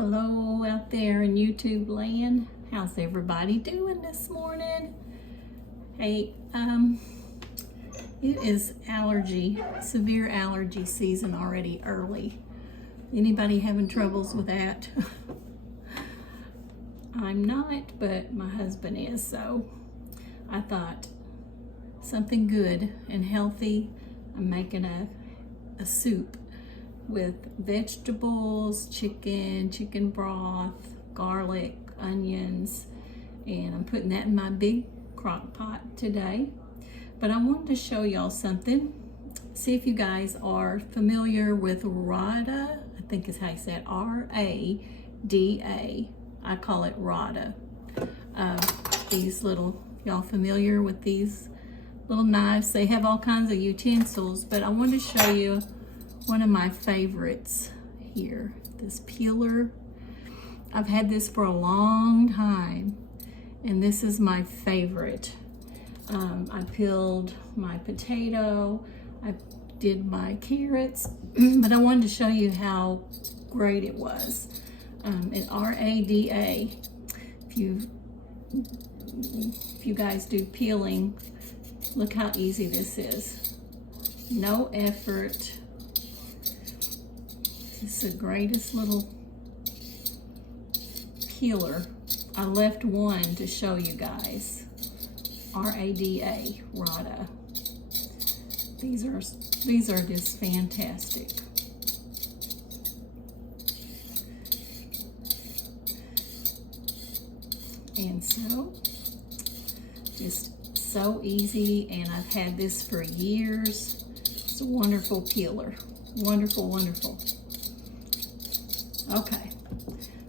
Hello out there in YouTube land. How's everybody doing this morning? Hey, it is severe allergy season already early. Anybody having troubles with that? I'm not, but my husband is, so I thought something good and healthy. I'm making a soup with vegetables, chicken broth, garlic, onions, and I'm putting that in my big crock pot today. But I wanted to show y'all something. See if you guys are familiar with Rada. I think is how you say it, R-A-D-A. I call it Rada. These little, y'all familiar with these little knives? They have all kinds of utensils, but I wanted to show you one of my favorites here, this peeler. I've had this for a long time, and this is my favorite. I peeled my potato, I did my carrots, but I wanted to show you how great it was. At R-A-D-A, if you guys do peeling, look how easy this is. No effort. It's the greatest little peeler. I left one to show you guys. R-A-D-A, Rada. These are just fantastic. And so, just so easy, and I've had this for years. It's a wonderful peeler. Wonderful, wonderful. Okay,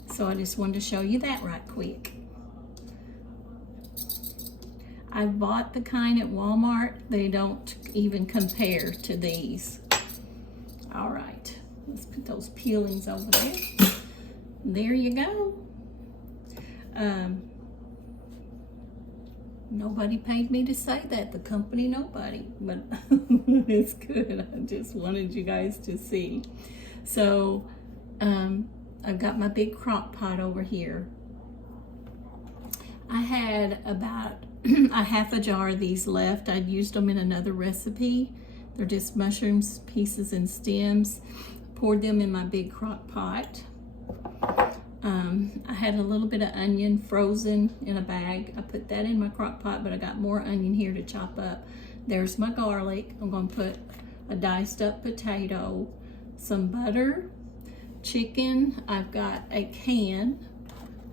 so I just wanted to show you that right quick. I bought the kind at Walmart. They don't even compare to these. All right, let's put those peelings over there. There you go. Nobody paid me to say that, the company, nobody, but it's good. I just wanted you guys to see. So, I've got my big crock pot over here. I had about a half a jar of these left. I'd used them in another recipe. They're just mushrooms, pieces and stems. Poured them in my big crock pot. I had a little bit of onion frozen in a bag. I put that in my crock pot, but I got more onion here to chop up. There's my garlic. I'm going to put a diced up potato, some butter, chicken. I've got a can.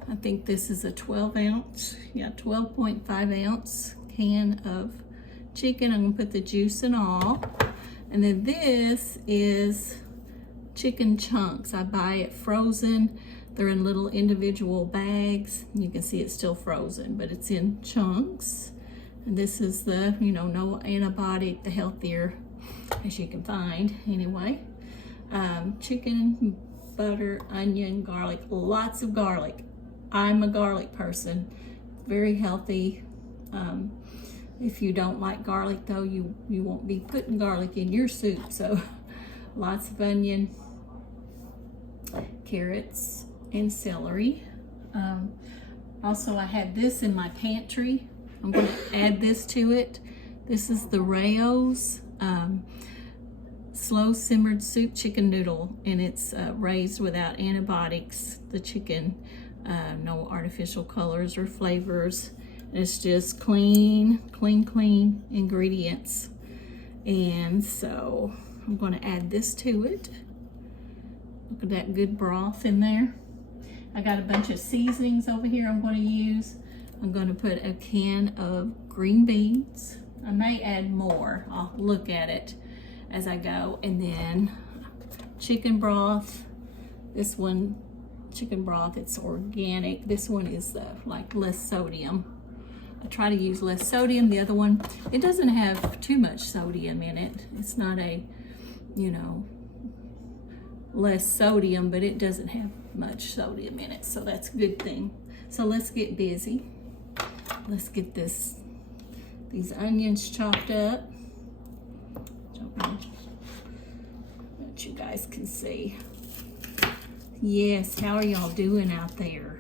I think this is a 12.5 ounce can of chicken. I'm going to put the juice and all. And then this is chicken chunks. I buy it frozen. They're in little individual bags. You can see it's still frozen, but it's in chunks. And this is the, no antibiotic, the healthier as you can find anyway. Chicken, butter, onion, garlic, lots of garlic. I'm a garlic person, very healthy. If you don't like garlic though, you won't be putting garlic in your soup. So lots of onion, carrots, and celery. Also, I had this in my pantry. I'm going to add this to it. This is the Raos slow simmered soup chicken noodle, and it's raised without antibiotics. The chicken, no artificial colors or flavors. It's just clean ingredients. And so I'm going to add this to it. Look at that good broth in there. I got a bunch of seasonings over here I'm going to use. I'm going to put a can of green beans. I may add more. I'll look at it as I go. And then chicken broth. This one, chicken broth, it's organic. This one is like less sodium. I try to use less sodium. The other one, it doesn't have too much sodium in it. It's not a, less sodium, but it doesn't have much sodium in it, so that's a good thing. So let's get busy. Let's get these onions chopped up. That you guys can see. Yes, how are y'all doing out there?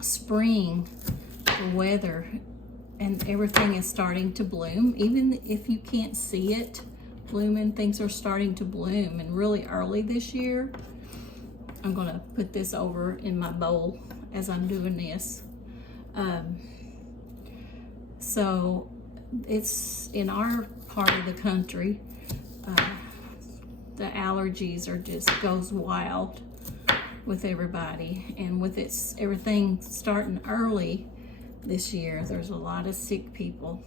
Spring, the weather, and everything is starting to bloom. Even if you can't see it blooming, things are starting to bloom, and really early this year. I'm gonna put this over in my bowl as I'm doing this. So it's in our part of the country, the allergies are just goes wild with everybody, and with everything starting early this year, there's a lot of sick people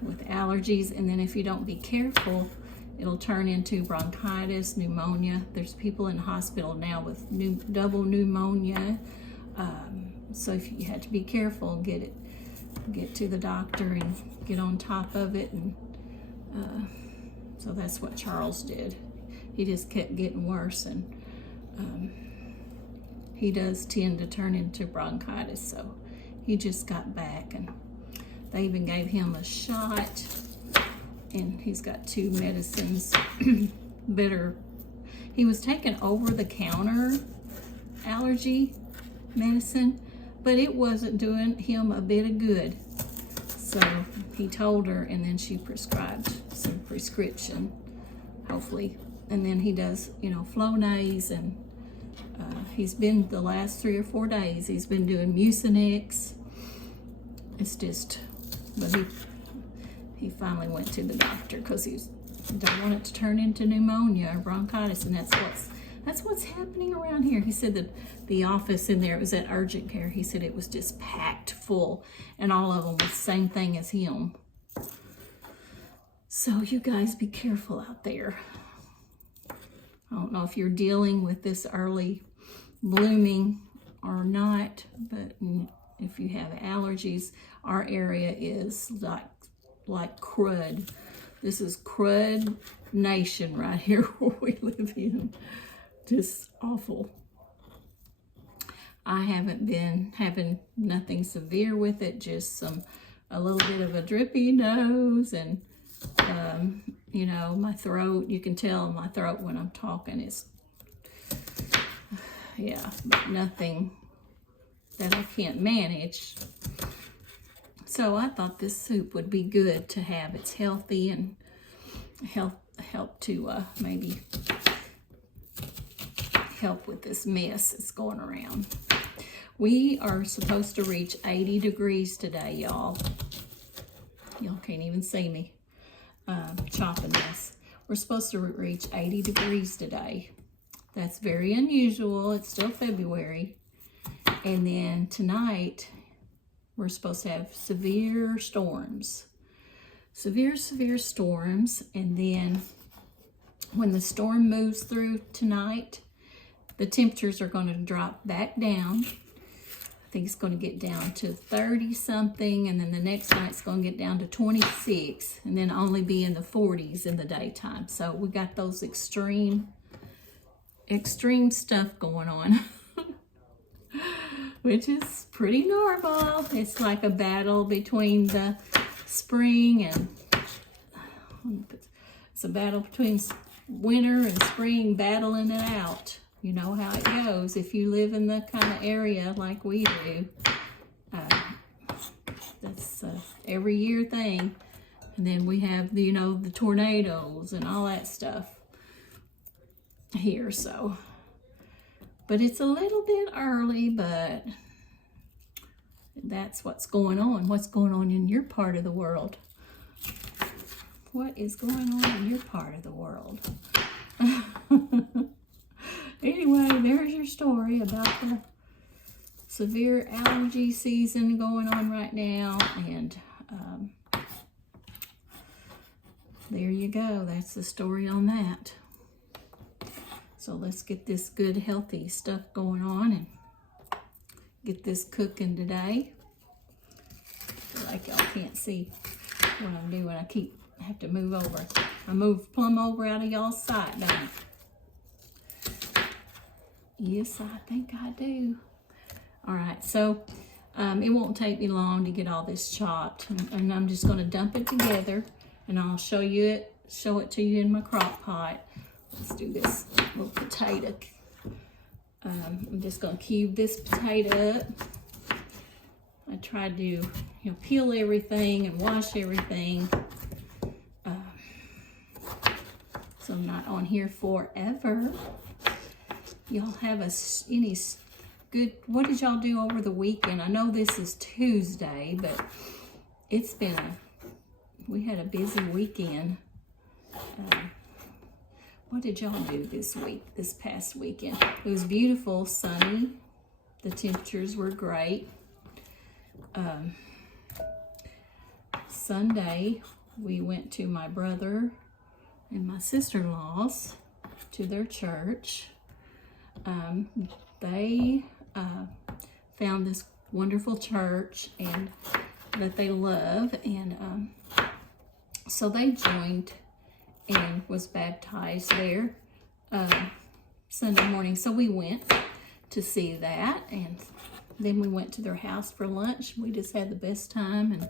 with allergies, and then if you don't be careful, it'll turn into bronchitis, pneumonia. There's people in the hospital now with double pneumonia. So if you have to be careful, get to the doctor and get on top of it. And so that's what Charles did. He just kept getting worse, and he does tend to turn into bronchitis. So he just got back, and they even gave him a shot, and he's got 2 medicines. He was taking over-the-counter allergy medicine, but it wasn't doing him a bit of good. So he told her, and then she prescribed some prescription, hopefully. And then he does, Flonase, and he's been the last 3 or 4 days, he's been doing Mucinex. It's just, but he finally went to the doctor because he don't want it to turn into pneumonia or bronchitis, and that's what's happening around here. He said that the office in there, it was at urgent care, he said it was just packed full, and all of them was the same thing as him. So you guys be careful out there. I don't know if you're dealing with this early blooming or not, but if you have allergies, our area is like crud. This is crud nation right here where we live in. Just awful. I haven't been having nothing severe with it, just a little bit of a drippy nose, and my throat, you can tell my throat when I'm talking is, yeah, but nothing that I can't manage. So I thought this soup would be good to have. It's healthy and help to maybe help with this mess that's going around. We are supposed to reach 80 degrees today, y'all. Y'all can't even see me chopping this. We're supposed to reach 80 degrees today. That's very unusual. It's still February. And then tonight, we're supposed to have severe storms. Severe storms. And then when the storm moves through tonight, the temperatures are going to drop back down. I think it's going to get down to 30 something, and then the next night it's going to get down to 26, and then only be in the 40s in the daytime. So we got those extreme stuff going on, which is pretty normal. It's like a battle between the spring and it's a battle between winter and spring, battling it out. You know how it goes if you live in the kind of area like we do. That's every year thing. And then we have, the tornadoes and all that stuff here. So, but it's a little bit early, but that's what's going on. What's going on in your part of the world? What is going on in your part of the world? Anyway, there's your story about the severe allergy season going on right now. And there you go. That's the story on that. So let's get this good, healthy stuff going on and get this cooking today. I feel like y'all can't see what I'm doing. I have to move over. I move plumb over out of y'all's sight, don't I? Yes, I think I do. All right, so it won't take me long to get all this chopped, and I'm just going to dump it together, and I'll show it to you in my crock pot Let's do this little potato. I'm just gonna cube this potato up. I tried to, peel everything and wash everything. So I'm not on here forever. Y'all have any good, what did y'all do over the weekend? I know this is Tuesday, but it's been we had a busy weekend. What did y'all do this past weekend? It was beautiful, sunny. The temperatures were great. Sunday, we went to my brother and my sister-in-law's, to their church. They found this wonderful church and that they love, and so they joined and was baptized there Sunday morning. So we went to see that, and then we went to their house for lunch. We just had the best time and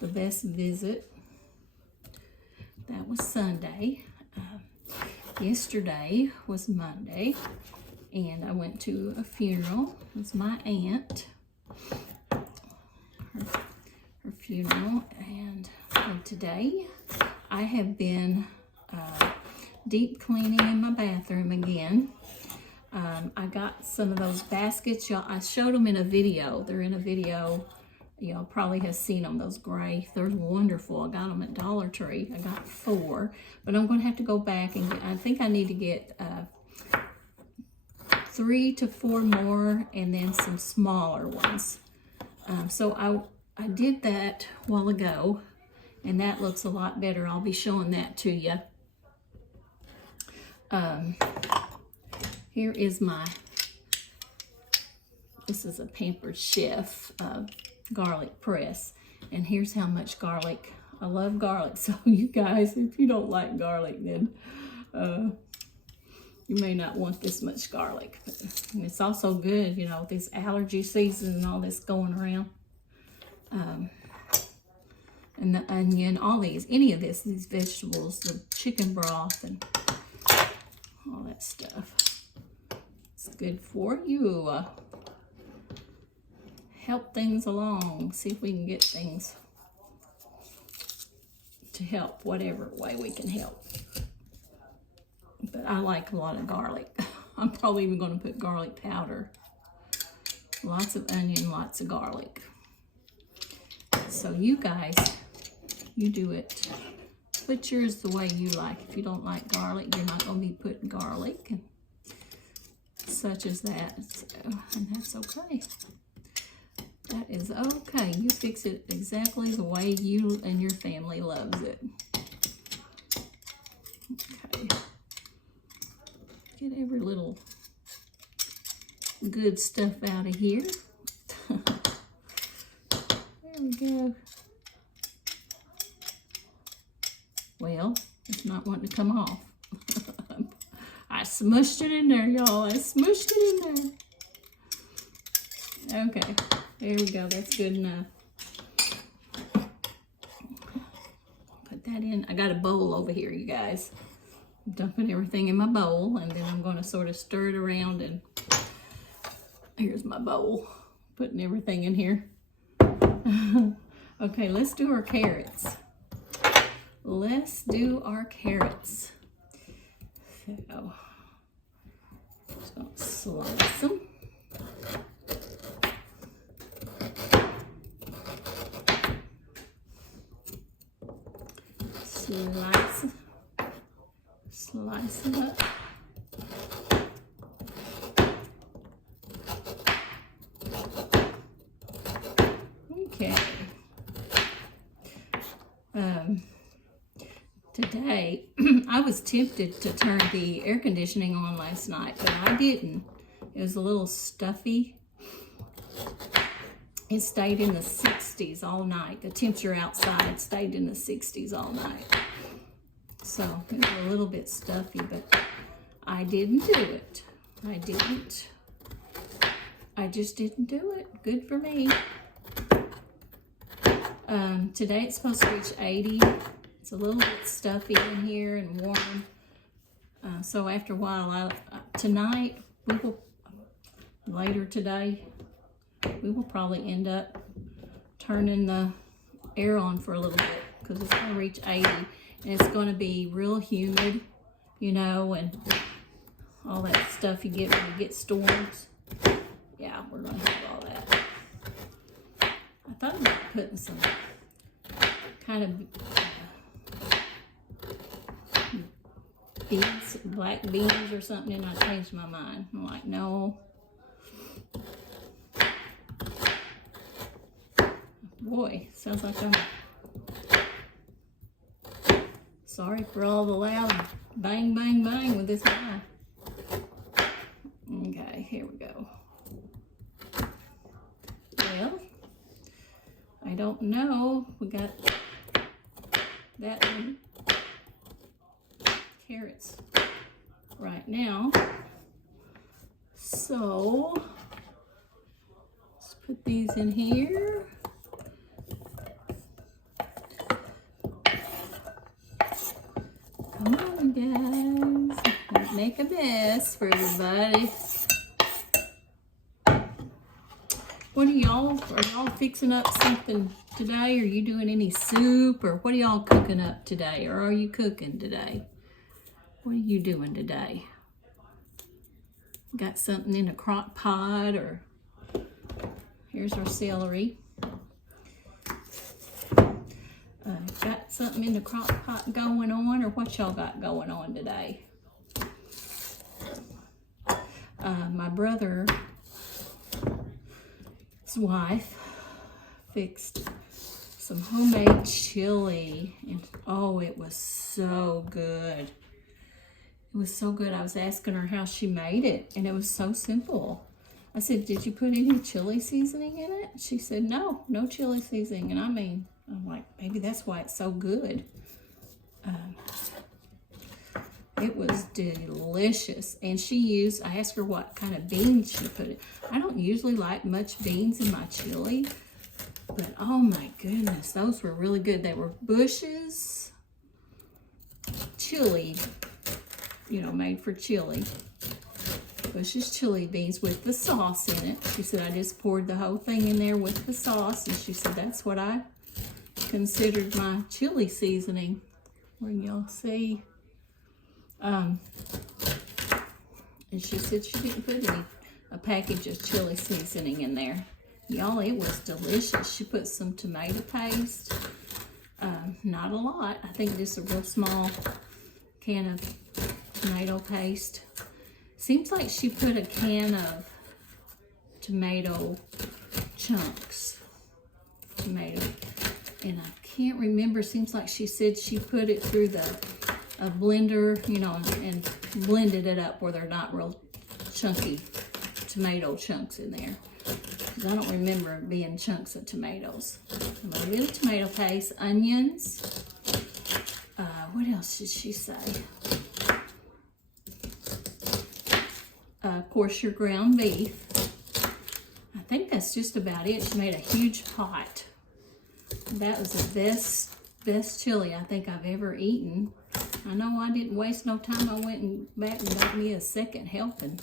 the best visit. That was Sunday. Yesterday was Monday, and I went to a funeral. It was my aunt, her funeral, and today I have been deep cleaning in my bathroom again. I got some of those baskets. I showed them in a video. They're in a video. Y'all probably have seen them, those gray. They're wonderful. I got them at Dollar Tree. I got 4, but I'm going to have to go back and I think I need to get 3 to 4 more, and then some smaller ones. So I did that a while ago, and that looks a lot better. I'll be showing that to you. Here is this is a Pampered Chef garlic press, and here's how much garlic. I love garlic, so you guys, if you don't like garlic, then you may not want this much garlic. But it's also good, this allergy season and all this going around. And the onion, all these vegetables, the chicken broth, and all that stuff. It's good for you. Help things along. See if we can get things to help, whatever way we can help. But I like a lot of garlic. I'm probably even going to put garlic powder. Lots of onion, lots of garlic. So you guys, you do it. Put yours the way you like. If you don't like garlic, you're not going to be putting garlic, and such as that. So, and that's okay. That is okay. You fix it exactly the way you and your family loves it. Okay. Get every little good stuff out of here. There we go. Well, it's not wanting to come off. I smushed it in there, y'all. I smushed it in there. Okay. There we go, that's good enough. Put that in. I got a bowl over here, you guys. I'm dumping everything in my bowl, and then I'm going to sort of stir it around, and here's my bowl. Putting everything in here. Okay, let's do our carrots. Let's do our carrots. So, just going to slice them. Slice it up. Okay. Today, I was tempted to turn the air conditioning on last night, but I didn't. It was a little stuffy. It stayed in the 60s all night. The temperature outside stayed in the 60s all night. So it was a little bit stuffy, but I didn't do it. I just didn't do it. Good for me. Today it's supposed to reach 80. It's a little bit stuffy in here and warm. So after a while, tonight, later today, we will probably end up turning the air on for a little bit because it's going to reach 80 and it's going to be real humid, you know, and all that stuff you get when you get storms. Yeah, we're going to have all that. I thought about putting some kind of beans, black beans or something, and I changed my mind. I'm like, no. Boy, sounds like I'm sorry for all the loud bang, bang, bang with this guy. Okay, here we go. Well, I don't know. We got that one. Carrots right now. So, let's put these in here. Come on, guys. Don't make a mess for everybody. What are y'all fixing up something today? Are you doing any soup, or what are y'all cooking up today? Or are you cooking today? What are you doing today? Got something in a crock pot, or here's our celery. Got something in the crock pot going on, or what y'all got going on today? My brother's wife fixed some homemade chili, and oh, it was so good. It was so good. I was asking her how she made it, and it was so simple. I said, did you put any chili seasoning in it? She said, no chili seasoning. And I mean, I'm like, maybe that's why it's so good. It was delicious. And I asked her what kind of beans she put in. I don't usually like much beans in my chili, but oh my goodness, those were really good. They were Bush's chili, you know, made for chili. Bush's chili beans with the sauce in it. She said, I just poured the whole thing in there with the sauce, and she said, that's what I considered my chili seasoning. Where y'all see? And she said she didn't put a package of chili seasoning in there. Y'all, it was delicious. She put some tomato paste. Not a lot. I think just a real small can of tomato paste. Seems like she put a can of tomato chunks. Tomato. And I can't remember. Seems like she said she put it through a blender, you know, and blended it up where they're not real chunky tomato chunks in there. Because I don't remember it being chunks of tomatoes. A little bit of tomato paste, onions. What else did she say? Of course, your ground beef. I think that's just about it. She made a huge pot. That was the best chili I think I've ever eaten. I know I didn't waste no time. I went back and got me a second helping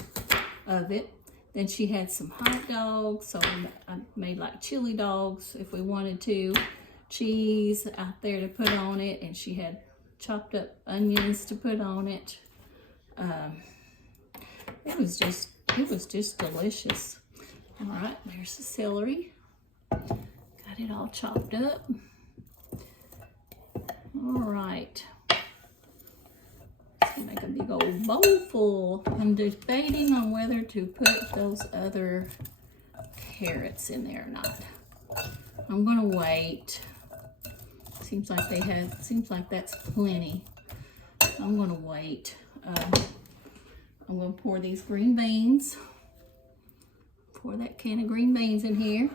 of it. Then she had some hot dogs, so I made like chili dogs if we wanted to. Cheese out there to put on it, and she had chopped up onions to put on it. It was just delicious. All right, there's the celery. Got it all chopped up. All right. Let's make a big old bowl full. I'm debating on whether to put those other carrots in there or not. I'm gonna wait. Seems like that's plenty. I'm gonna wait. I'm gonna pour these green beans. Pour that can of green beans in here.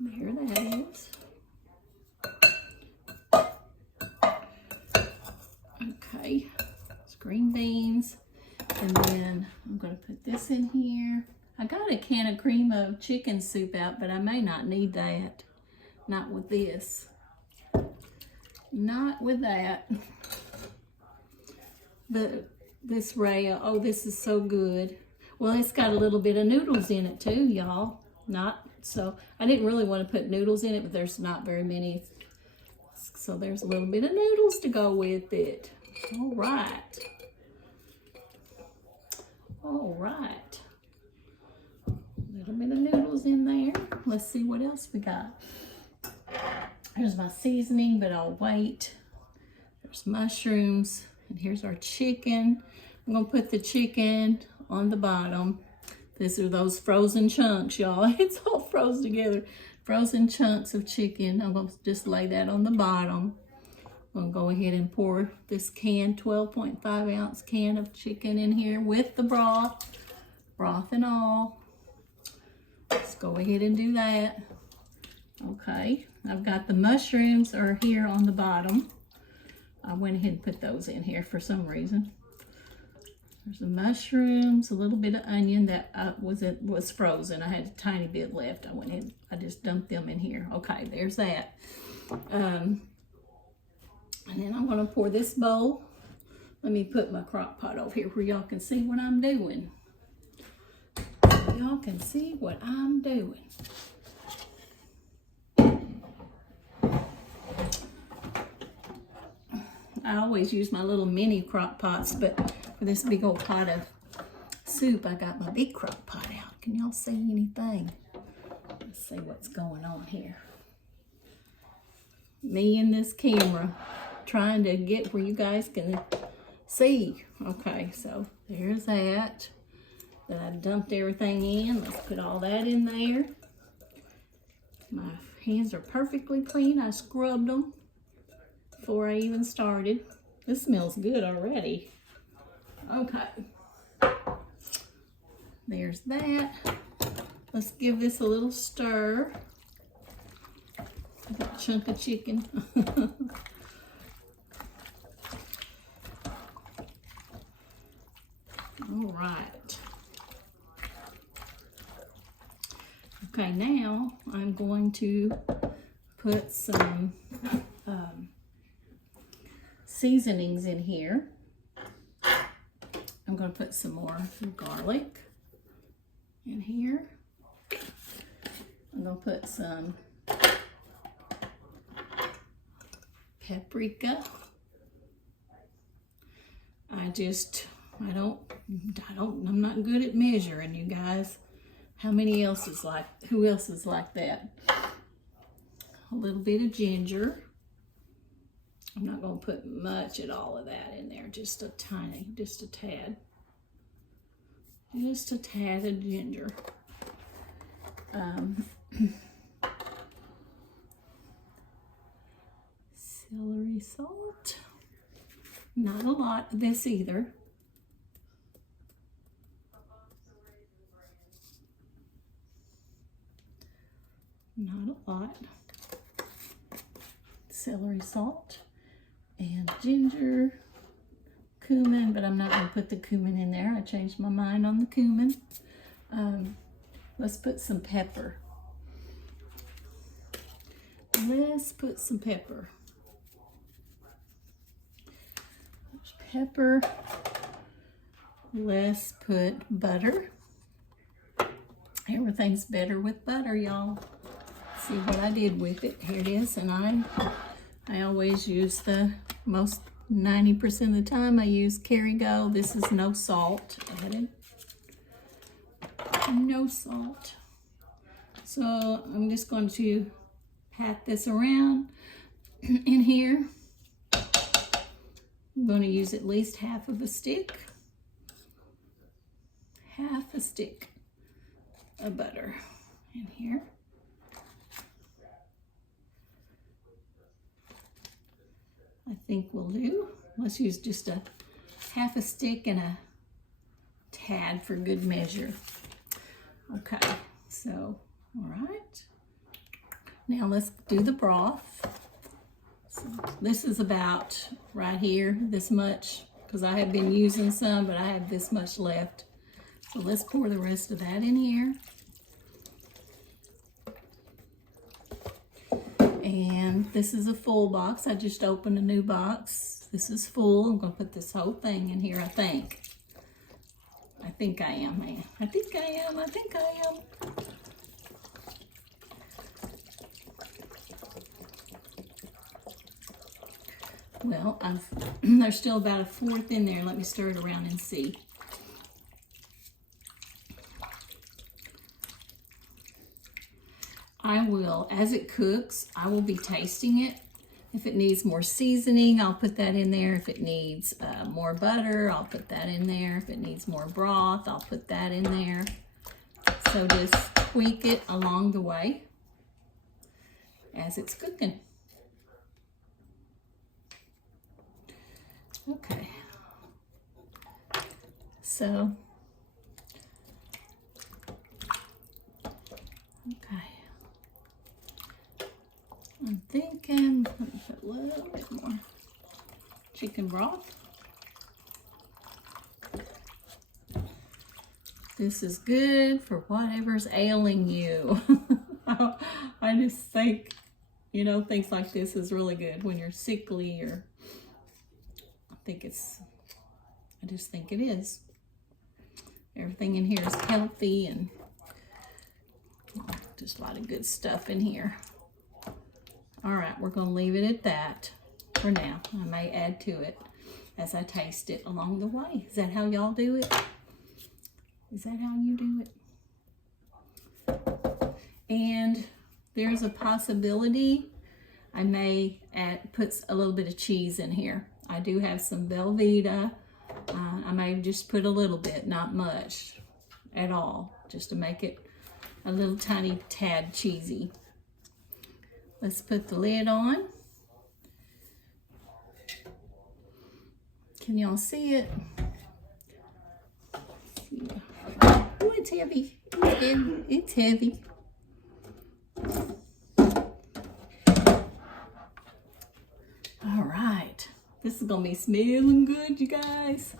There that is. Okay, it's green beans. And then I'm gonna put this in here. I got a can of cream of chicken soup out, but I may not need that. Not with this. Not with that. But this Raos, oh, this is so good. Well, it's got a little bit of noodles in it too, y'all. Not so, I didn't really want to put noodles in it, but there's not very many. So there's a little bit of noodles to go with it. All right. All right. A little bit of noodles in there. Let's see what else we got. Here's my seasoning, but I'll wait. There's mushrooms, and here's our chicken. I'm gonna put the chicken on the bottom. These are those frozen chunks, y'all. It's all frozen together. Frozen chunks of chicken. I'm gonna just lay that on the bottom. I'm gonna go ahead and pour this can, 12.5 ounce can of chicken in here with the broth and all. Let's go ahead and do that. Okay, I've got the mushrooms are here on the bottom. I went ahead and put those in here for some reason. There's the mushrooms, a little bit of onion that was frozen. I had a tiny bit left. I went ahead, I just dumped them in here. Okay, there's that. And then I'm gonna pour this bowl. Let me put my crock pot over here where y'all can see what I'm doing. Y'all can see what I'm doing. I always use my little mini crock pots, but for this big old pot of soup, I got my big crock pot out. Can y'all see anything? Let's see what's going on here. Me and this camera trying to get where you guys can see. Okay, so there's that. Then I dumped everything in. Let's put all that in there. My hands are perfectly clean. I scrubbed them before I even started. This smells good already. Okay. There's that. Let's give this a little stir. A chunk of chicken. All right. Okay, now I'm going to put some seasonings in here. I'm going to put some more garlic in here. I'm going to put some paprika. I'm not good at measuring, you guys. Who else is like that? A little bit of ginger. I'm not going to put much at all of that in there, just a tad. Just a tad of ginger. Celery salt. Not a lot of this either. Not a lot. Celery salt and ginger, cumin, but I'm not going to put the cumin in there. I changed my mind on the cumin. Let's put some pepper. Let's put some pepper. There's pepper. Let's put butter. Everything's better with butter, y'all. See what I did with it. Here it is, and I always use 90% of the time I use Kerrygo. This is no salt added. No salt. So I'm just going to pat this around in here. I'm going to use at least half of a stick. Half a stick of butter in here. I think we'll do. Let's use just a half a stick and a tad for good measure. Okay, so, all right. Now let's do the broth. So this is about right here, this much, because I have been using some, but I have this much left. So let's pour the rest of that in here. And This is a full box. I just opened a new box. This is full. I'm going to put this whole thing in here, I think. I think I am, man. I think I am. I think I am. Well, there's still about a fourth in there. Let me stir it around and see. I will, as it cooks, I will be tasting it. If it needs more seasoning, I'll put that in there. If it needs more butter, I'll put that in there. If it needs more broth, I'll put that in there. So just tweak it along the way as it's cooking. Okay. So, okay. I'm thinking, let me put a little bit more chicken broth. This is good for whatever's ailing you. I just think, you know, things like this is really good when you're sickly, or I just think it is. Everything in here is healthy and just a lot of good stuff in here. All right, we're going to leave it at that for now. I may add to it as I taste it along the way. Is that how y'all do it? Is that how you do it? And there's a possibility I may put a little bit of cheese in here. I do have some velveeta. I may just put a little bit, not much at all, just to make it a little tiny tad cheesy. Let's put the lid on. Can y'all see it? Oh, it's heavy. It's heavy. It's heavy. All right. This is going to be smelling good, you guys.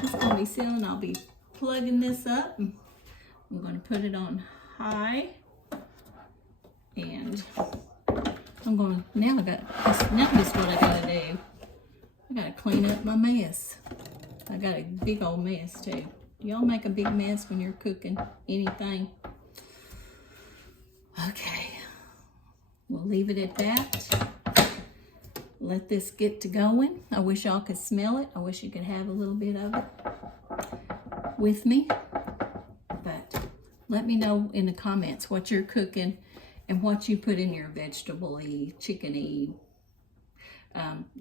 This is going to be smelling. I'll be plugging this up. I'm going to put it on high. And I'm going to, now this is what I got to do. I got to clean up my mess. I got a big old mess too. Do y'all make a big mess when you're cooking anything? Okay. We'll leave it at that. Let this get to going. I wish y'all could smell it. I wish you could have a little bit of it with me. But let me know in the comments what you're cooking and what you put in your vegetable-y, chicken-y.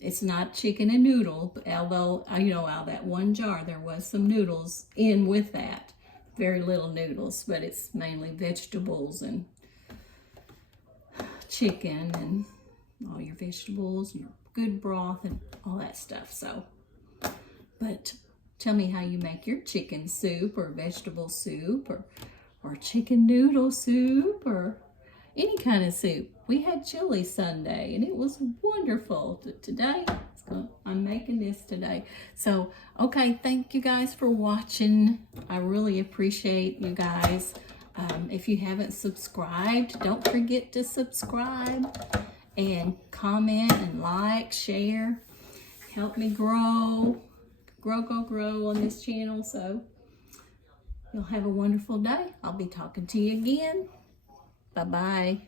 It's not chicken and noodle, although, you know, out of that one jar, there was some noodles in with that. Very little noodles, but it's mainly vegetables and chicken and all your vegetables and your good broth and all that stuff. So, but tell me how you make your chicken soup or vegetable soup or chicken noodle soup or any kind of soup. We had chili Sunday and it was wonderful. Today, I'm making this today. So, okay, thank you guys for watching. I really appreciate you guys. If you haven't subscribed, don't forget to subscribe and comment and like, share. Help me grow on this channel. So, you'll have a wonderful day. I'll be talking to you again. Bye-bye.